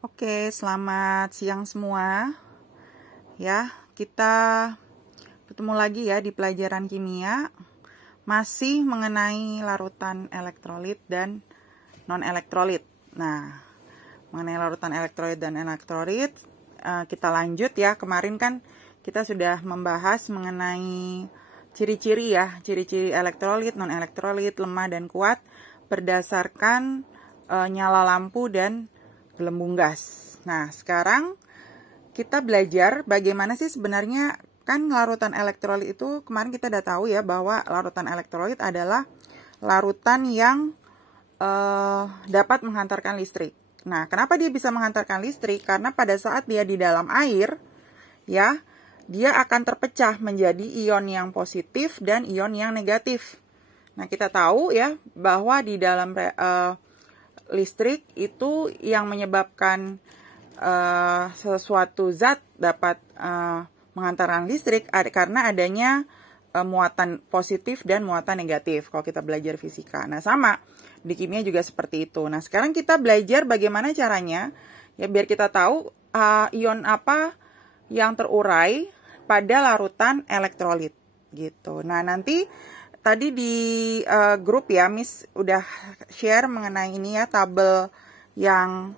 Oke, selamat siang semua. Ya, kita bertemu lagi ya di pelajaran kimia. Masih mengenai larutan elektrolit dan non-elektrolit. Nah, mengenai larutan elektrolit dan elektrolit, kita lanjut ya. Kemarin kan kita sudah membahas mengenai ciri-ciri ya, ciri-ciri elektrolit, non-elektrolit, lemah dan kuat berdasarkan nyala lampu dan gelembung gas. Nah, sekarang kita belajar bagaimana sih sebenarnya kan larutan elektrolit itu kemarin kita udah tahu ya bahwa larutan elektrolit adalah larutan yang dapat menghantarkan listrik. Nah, kenapa dia bisa menghantarkan listrik? Karena pada saat dia di dalam air, ya, dia akan terpecah menjadi ion yang positif dan ion yang negatif. Nah, kita tahu ya bahwa di dalam listrik itu yang menyebabkan sesuatu zat dapat menghantarkan listrik karena adanya muatan positif dan muatan negatif kalau kita belajar fisika. Nah, sama di kimia juga seperti itu. Nah, sekarang kita belajar bagaimana caranya ya biar kita tahu ion apa yang terurai pada larutan elektrolit gitu. Nah, nanti tadi di grup ya, Miss udah share mengenai ini ya, tabel yang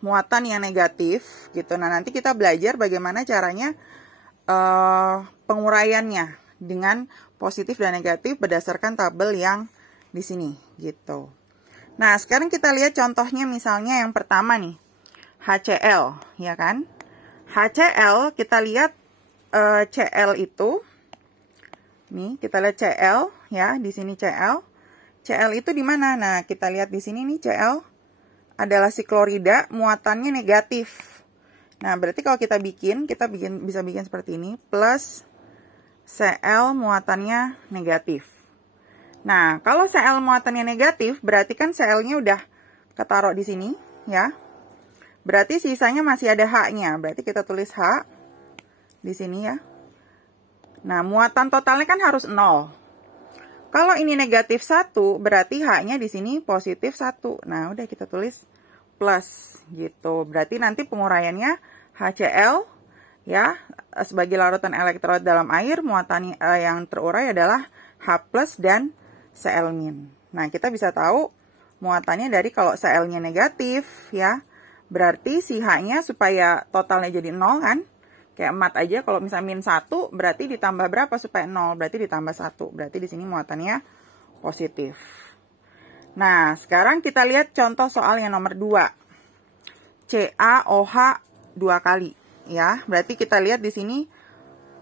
muatan yang negatif gitu. Nah, nanti kita belajar bagaimana caranya penguraiannya dengan positif dan negatif berdasarkan tabel yang di sini gitu. Nah, sekarang kita lihat contohnya misalnya yang pertama nih, HCl, ya kan? HCl, kita lihat Cl itu nih, kita lihat Cl ya, di sini Cl. Cl itu di mana? Nah, kita lihat di sini nih Cl adalah si klorida, muatannya negatif. Nah, berarti kalau kita bisa bikin seperti ini, plus Cl muatannya negatif. Nah, kalau Cl muatannya negatif, berarti kan Cl-nya udah ketaruh di sini ya. Berarti sisanya masih ada H-nya. Berarti kita tulis H di sini ya. Nah, muatan totalnya kan harus 0. Kalau ini negatif 1, berarti H-nya di sini positif 1. Nah, udah kita tulis plus gitu. Berarti nanti penguraiannya HCl ya, sebagai larutan elektrolit dalam air, muatan yang terurai adalah H+ dan Cl-. Nah, kita bisa tahu muatannya dari kalau Cl-nya negatif ya, berarti si H-nya supaya totalnya jadi 0 kan? Kayak mat aja, kalau misalnya min 1, berarti ditambah berapa supaya 0? Berarti ditambah 1. Berarti di sini muatannya positif. Nah, sekarang kita lihat contoh soal yang nomor 2. CaOH 2 kali. Ya, berarti kita lihat di sini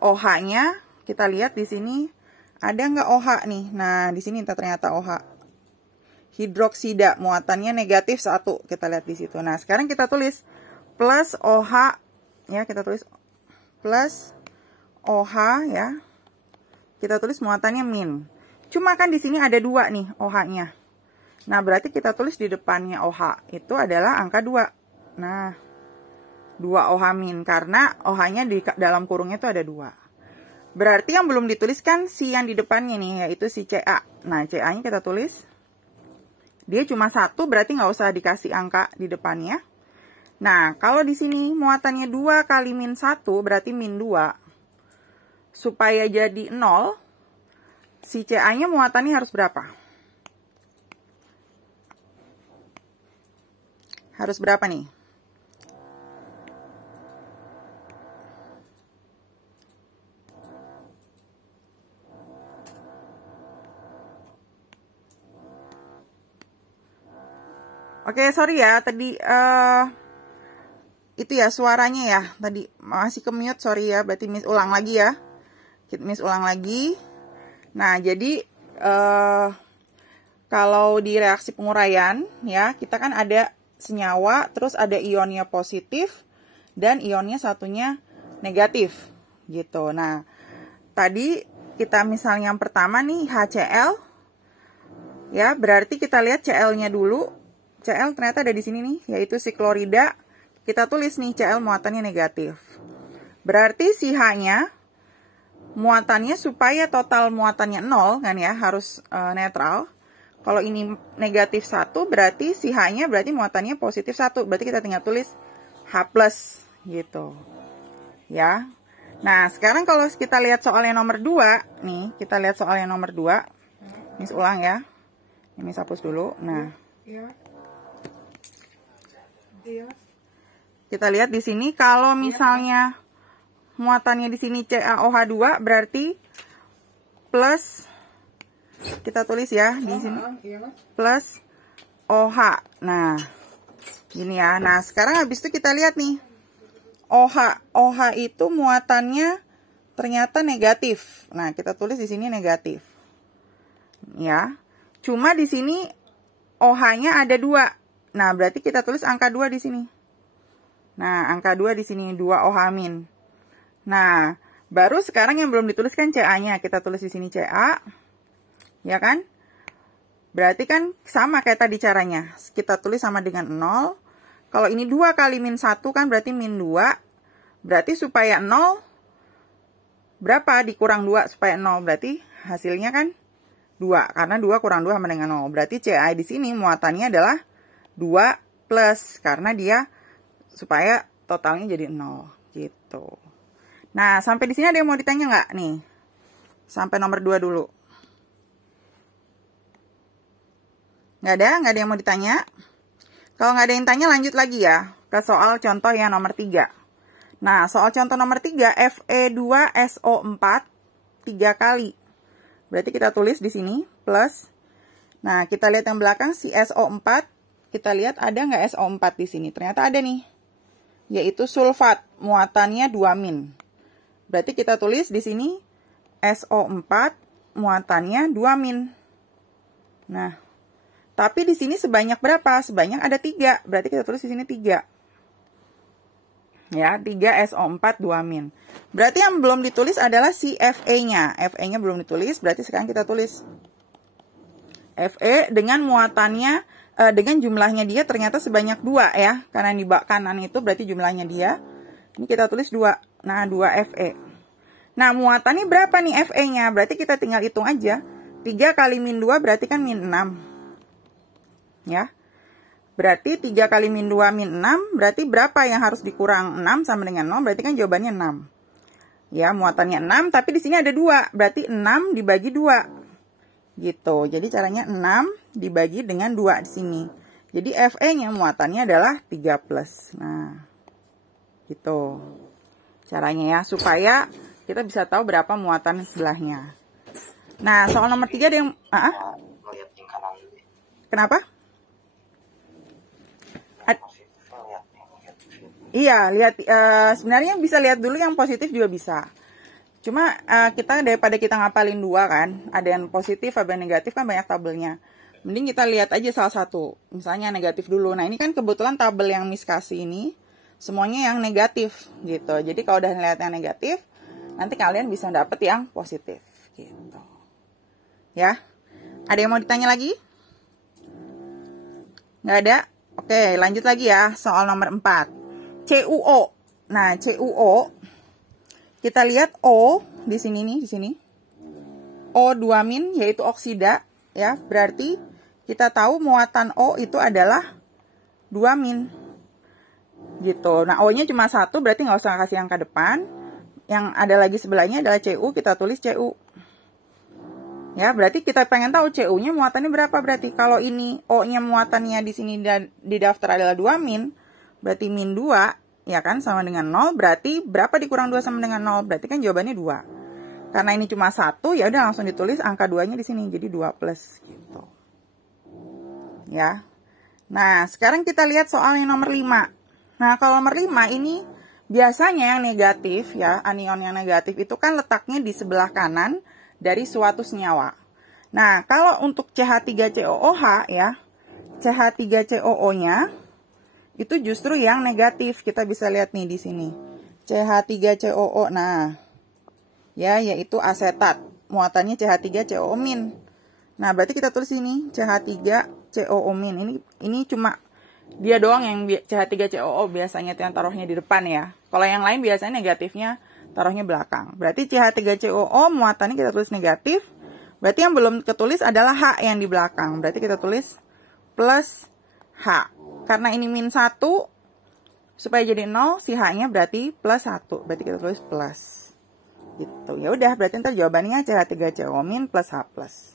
OH-nya, kita lihat di sini ada nggak OH nih? Nah, di sini ternyata OH. Hidroksida, muatannya negatif 1. Kita lihat di situ. Nah, sekarang kita tulis plus OH, ya, kita tulis plus OH ya. Kita tulis muatannya min. Cuma kan di sini ada 2 nih OH-nya. Nah, berarti kita tulis di depannya OH itu adalah angka 2. Nah, 2 OH min karena OH-nya di dalam kurungnya itu ada 2. Berarti yang belum dituliskan si yang di depannya nih, yaitu si Ca. Nah, Ca-nya kita tulis. Dia cuma 1, berarti nggak usah dikasih angka di depannya. Nah, kalau di sini muatannya 2 kali min 1, berarti min 2. Supaya jadi 0, si Ca-nya muatannya harus berapa? Harus berapa nih? Oke, sorry ya, tadi itu ya suaranya ya, tadi masih ke-mute, sorry ya, berarti Miss ulang lagi ya. Miss ulang lagi. Nah, jadi kalau di reaksi penguraian ya, kita kan ada senyawa, terus ada ionnya positif dan ionnya satunya negatif gitu. Nah, tadi kita misalnya yang pertama nih HCl ya, berarti kita lihat Cl-nya dulu. Cl ternyata ada di sini nih, yaitu si klorida. Kita tulis nih Cl muatannya negatif. Berarti si H-nya muatannya supaya total muatannya 0 kan ya, harus netral. Kalau ini negatif 1, berarti si H-nya berarti muatannya positif 1. Berarti kita tinggal tulis H plus gitu. Ya. Nah, sekarang kalau kita lihat soal yang nomor 2, nih, kita lihat soal yang nomor 2. Miss ulang ya. Ini Miss hapus dulu. Nah. Kita lihat di sini kalau misalnya muatannya di sini CaOH2 berarti plus, kita tulis ya di sini plus OH. Nah, gini ya. Nah, sekarang habis itu kita lihat nih. OH itu muatannya ternyata negatif. Nah, kita tulis di sini negatif. Ya. Cuma di sini OH-nya ada 2. Nah, berarti kita tulis angka 2 di sini. Nah, angka 2 di sini 2 OH min. Nah, baru sekarang yang belum dituliskan Ca-nya. Kita tulis di sini Ca. Ya kan? Berarti kan sama kayak tadi caranya. Kita tulis sama dengan 0. Kalau ini 2 kali min 1 kan berarti min 2. Berarti supaya 0, berapa dikurang 2 supaya 0? Berarti hasilnya kan 2. Karena 2 kurang 2 sama dengan 0. Berarti Ca di sini muatannya adalah 2 plus. Karena dia supaya totalnya jadi 0. Gitu. Nah, sampai di sini ada yang mau ditanya nggak nih? Sampai nomor 2 dulu. Nggak ada yang mau ditanya? Kalau nggak ada yang tanya, lanjut lagi ya ke soal contoh yang nomor 3. Nah, soal contoh nomor 3, Fe2SO4 3 kali. Berarti kita tulis di sini plus. Nah, kita lihat yang belakang si SO4. Kita lihat ada nggak SO4 di sini? Ternyata ada nih. Yaitu sulfat, muatannya 2 min. Berarti kita tulis di sini SO4 muatannya 2 min. Nah, tapi di sini sebanyak berapa? Sebanyak ada 3. Berarti kita tulis di sini 3. Ya, 3 SO4 2 min. Berarti yang belum ditulis adalah si Fe-nya. Fe-nya belum ditulis, berarti sekarang kita tulis Fe dengan muatannya, dengan jumlahnya dia ternyata sebanyak 2 ya. Karena di bak kanan itu berarti jumlahnya dia. Ini kita tulis 2. Nah, 2 Fe. Nah, muatannya berapa nih Fe-nya? Berarti kita tinggal hitung aja. 3 kali min 2 berarti kan min 6. Ya. Berarti 3 kali min 2 min 6. Berarti berapa yang harus dikurang 6 sama dengan 0? Berarti kan jawabannya 6. Ya, muatannya 6. Tapi di sini ada 2. Berarti 6 dibagi 2. Gitu. Jadi caranya 6 dibagi dengan 2 di sini. Jadi Fe-nya muatannya adalah 3 plus. Nah. Gitu. Caranya ya. Supaya kita bisa tahu berapa muatan sebelahnya. Nah, soal nomor 3 ada yang... Kenapa? Iya, lihat, sebenarnya bisa lihat dulu yang positif juga bisa. Cuma kita daripada kita ngapalin 2 kan, ada yang positif, ada yang negatif kan banyak tabelnya. Mending kita lihat aja salah satu, misalnya negatif dulu. Nah, ini kan kebetulan tabel yang Miss kasih ini semuanya yang negatif gitu. Jadi kalau udah lihat yang negatif, nanti kalian bisa dapet yang positif gitu. Ya. Ada yang mau ditanya lagi? Nggak ada? Oke, lanjut lagi ya. Soal nomor 4. CuO. Nah, CuO kita lihat O di sini nih, di sini. O2 min yaitu oksida ya. Berarti kita tahu muatan O itu adalah 2 min. Gitu. Nah, O-nya cuma 1 berarti nggak usah kasih angka depan. Yang ada lagi sebelahnya adalah Cu, kita tulis Cu. Ya, berarti kita pengen tahu Cu-nya muatannya berapa berarti. Kalau ini O-nya muatannya di sini di daftar adalah 2 min, berarti min 2, ya kan, sama dengan 0. Berarti berapa dikurang 2 sama dengan 0? Berarti kan jawabannya 2. Karena ini cuma 1, ya udah langsung ditulis angka 2-nya di sini. Jadi 2 plus gitu. Ya. Nah, sekarang kita lihat soal yang nomor 5. Nah, kalau nomor 5 ini biasanya yang negatif ya, anion yang negatif itu kan letaknya di sebelah kanan dari suatu senyawa. Nah, kalau untuk CH3COOH ya, CH3COO-nya itu justru yang negatif. Kita bisa lihat nih di sini. CH3COO. Nah, ya yaitu asetat. Muatannya CH3COO min. Nah, berarti kita tulis ini CH3COO min. Ini cuma dia doang yang CH3COO biasanya yang taruhnya di depan ya. Kalau yang lain biasanya negatifnya taruhnya belakang. Berarti CH3COO muatannya kita tulis negatif. Berarti yang belum ketulis adalah H yang di belakang. Berarti kita tulis plus H. Karena ini min 1, supaya jadi 0, si H-nya berarti plus 1. Berarti kita tulis plus. Gitu. Ya udah, berarti ntar jawabannya CH3CO min plus H plus.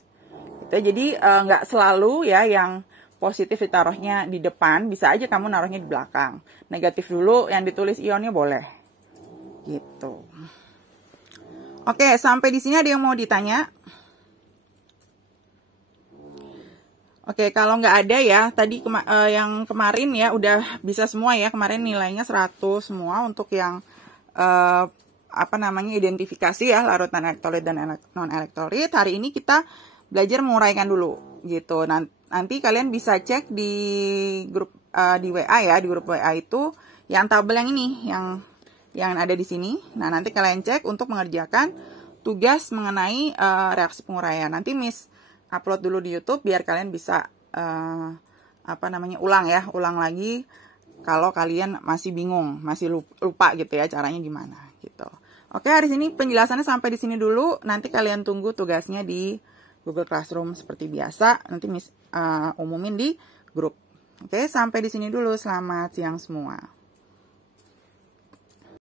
Gitu. Jadi nggak selalu ya yang positif ditaruhnya di depan, bisa aja kamu naruhnya di belakang. Negatif dulu, yang ditulis ionnya boleh. Gitu. Oke, sampai di sini ada yang mau ditanya? Oke, kalau nggak ada ya, tadi yang kemarin ya udah bisa semua ya. Kemarin nilainya 100 semua untuk yang identifikasi ya larutan elektrolit dan non-elektrolit. Hari ini kita belajar menguraikan dulu gitu. Nanti kalian bisa cek di grup di WA ya, di grup WA itu yang tabel yang ini, yang ada di sini. Nah, nanti kalian cek untuk mengerjakan tugas mengenai reaksi penguraian. Nanti Miss upload dulu di YouTube biar kalian bisa ulang lagi kalau kalian masih bingung, masih lupa gitu ya caranya gimana gitu. Oke, hari ini penjelasannya sampai di sini dulu. Nanti kalian tunggu tugasnya di Google Classroom seperti biasa. Nanti Miss umumin di grup. Oke, sampai di sini dulu. Selamat siang semua.